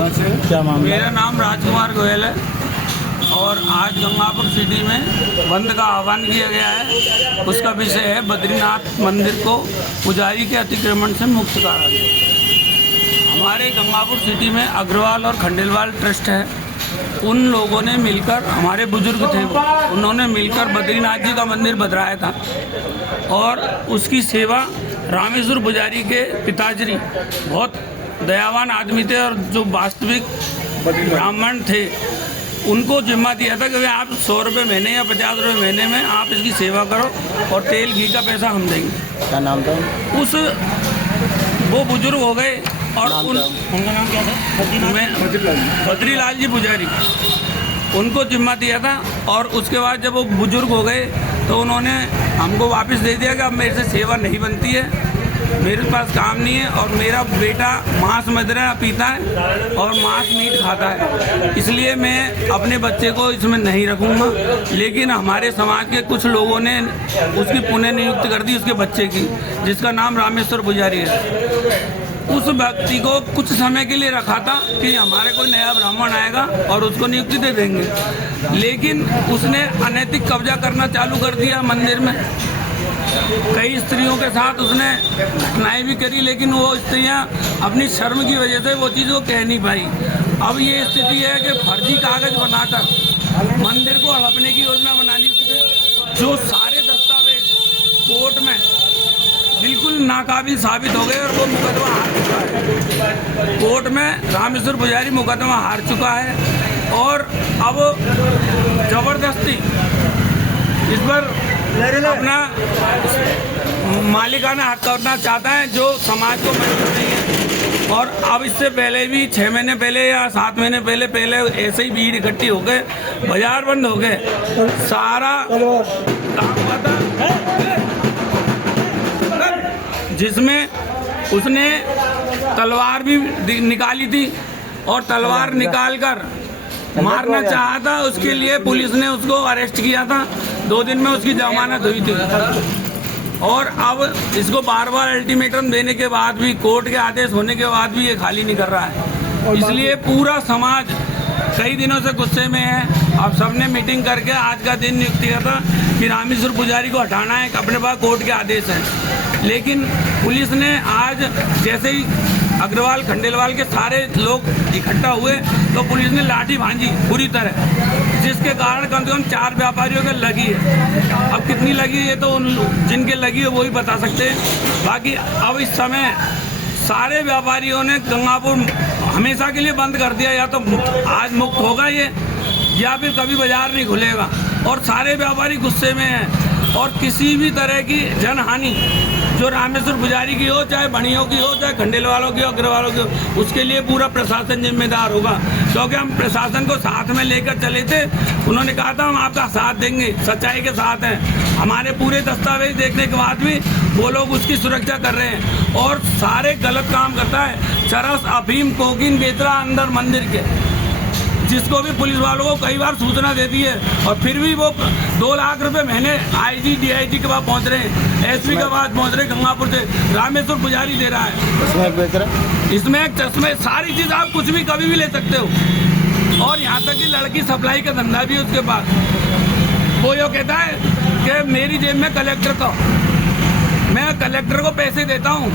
क्या मामला? मेरा नाम राजकुमार गोयल है और आज गंगापुर सिटी में बंद का आह्वान किया गया है। उसका विषय है बद्रीनाथ मंदिर को पुजारी के अतिक्रमण से मुक्त करा दिया। हमारे गंगापुर सिटी में अग्रवाल और खंडेलवाल ट्रस्ट है। उन लोगों ने मिलकर, हमारे बुजुर्ग थे वो, उन्होंने मिलकर बद्रीनाथ जी का मंदिर बदराया था और उसकी सेवा रामेश्वर पुजारी के पिताजी बहुत दयावान आदमी थे और जो वास्तविक ब्राह्मण थे, उनको जिम्मा दिया था कि आप 100 रुपये महीने या 50 रुपये महीने में आप इसकी सेवा करो और तेल घी का पैसा हम देंगे। क्या नाम था? वो बुजुर्ग हो गए और उनका नाम क्या था? बद्रीलाल जी पुजारी। उनको जिम्मा दिया था और उसके बाद जब वो बुजुर्ग हो गए तो उन्होंने हमको वापस दे दिया कि अब मेरे से सेवा नहीं बनती है, मेरे पास काम नहीं है और मेरा बेटा मांस मदिरा पीता है और मांस मीट खाता है, इसलिए मैं अपने बच्चे को इसमें नहीं रखूँगा। लेकिन हमारे समाज के कुछ लोगों ने उसकी पुण्य नियुक्ति कर दी उसके बच्चे की, जिसका नाम रामेश्वर पुजारी है। उस व्यक्ति को कुछ समय के लिए रखा था कि हमारे कोई नया ब्राह्मण आएगा और उसको नियुक्ति दे देंगे, लेकिन उसने अनैतिक कब्जा करना चालू कर दिया मंदिर में। कई स्त्रियों के साथ उसने घटनाएं भी करी, लेकिन वो स्त्रियां अपनी शर्म की वजह से वो चीज़ को कह नहीं पाई। अब ये स्थिति है कि फर्जी कागज बनाकर मंदिर को हड़पने की योजना बना ली उसने, जो सारे दस्तावेज कोर्ट में बिल्कुल नाकाबिल साबित हो गए और वो मुकदमा हार चुका है। कोर्ट में रामेश्वर पुजारी मुकदमा हार चुका है और अब जबरदस्ती इस पर अपना मालिकाना हक करना चाहता है, जो समाज को मंजूर नहीं है। और अब इससे पहले भी 6 महीने पहले या 7 महीने पहले ऐसे ही भीड़ इकट्ठी हो गए, बाजार बंद हो गए, सारा काम हुआ था, जिसमें उसने तलवार भी निकाली थी और तलवार निकालकर मारना चाहा था। उसके लिए पुलिस ने उसको अरेस्ट किया था, 2 दिन में उसकी जमानत हुई थी। और अब इसको बार बार अल्टीमेटम देने के बाद भी, कोर्ट के आदेश होने के बाद भी ये खाली नहीं कर रहा है। इसलिए पूरा समाज कई दिनों से गुस्से में है। अब सबने मीटिंग करके आज का दिन नियुक्त किया था कि रामेश्वर पुजारी को हटाना है, अपने पास कोर्ट के आदेश हैं। लेकिन पुलिस ने आज जैसे ही अग्रवाल खंडेलवाल के सारे लोग इकट्ठा हुए तो पुलिस ने लाठी भांजी पूरी तरह, जिसके कारण कम से कम 4 व्यापारियों के लगी है। अब कितनी लगी है ये तो उन जिनके लगी है वो ही बता सकते हैं। बाकी अब इस समय सारे व्यापारियों ने गंगापुर हमेशा के लिए बंद कर दिया, या तो आज मुक्त होगा ये या फिर कभी बाजार नहीं खुलेगा। और सारे व्यापारी गुस्से में हैं और किसी भी तरह की जनहानि जो रामेश्वर पुजारी की हो, चाहे बनियों की हो, चाहे खंडेलवालों की हो, अग्रवालों की हो, उसके लिए पूरा प्रशासन जिम्मेदार होगा। क्योंकि हम प्रशासन को साथ में लेकर चले थे, उन्होंने कहा था हम आपका साथ देंगे, सच्चाई के साथ हैं। हमारे पूरे दस्तावेज देखने के बाद भी वो लोग उसकी सुरक्षा कर रहे हैं और सारे गलत काम करता है। चरस, अफीम, कोकीन बेच रहा अंदर मंदिर के, जिसको भी पुलिस वालों को कई बार सूचना दे दी है और फिर भी वो 2 लाख रुपए महीने IG DIG के पास पहुंच रहे हैं, SP के पास पहुंच रहे हैं, गंगापुर से रामेश्वर पुजारी दे रहा है। इसमें एक चश्मे, सारी चीज़ आप कुछ भी कभी भी ले सकते हो। और यहाँ तक कि लड़की सप्लाई का धंधा भी है उसके पास। वो यो कहता है कि मेरी जेब में कलेक्टर का, मैं कलेक्टर को पैसे देता हूँ,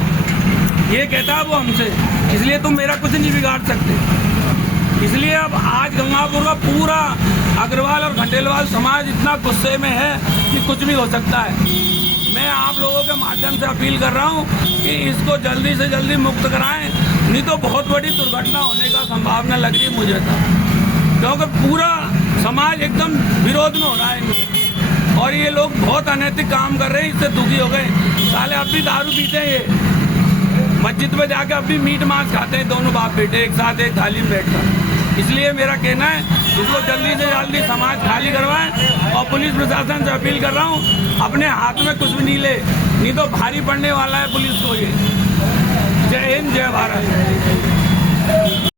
ये कहता है वो हमसे, इसलिए तुम मेरा कुछ नहीं बिगाड़ सकते। इसलिए अब आज गंगापुर का पूरा अग्रवाल और खंडेलवाल समाज इतना गुस्से में है कि कुछ भी हो सकता है। मैं आप लोगों के माध्यम से अपील कर रहा हूं कि इसको जल्दी से जल्दी मुक्त कराएं, नहीं तो बहुत बड़ी दुर्घटना होने का संभावना लग रही है मुझे तो, क्योंकि पूरा समाज एकदम विरोध में हो रहा है और ये लोग बहुत अनैतिक काम कर रहे हैं। इससे दुखी हो गए, साले अब भी दारू पीते हैं, ये मस्जिद में जाके अब भी मीट मांस खाते हैं, दोनों बाप बेटे एक साथ एक थाली में बैठकर। इसलिए मेरा कहना है इसको जल्दी से जल्दी समाज खाली करवाएं और पुलिस प्रशासन से अपील कर रहा हूं, अपने हाथ में कुछ भी नहीं ले, नहीं तो भारी पड़ने वाला है पुलिस को ये। जय हिंद, जय भारत।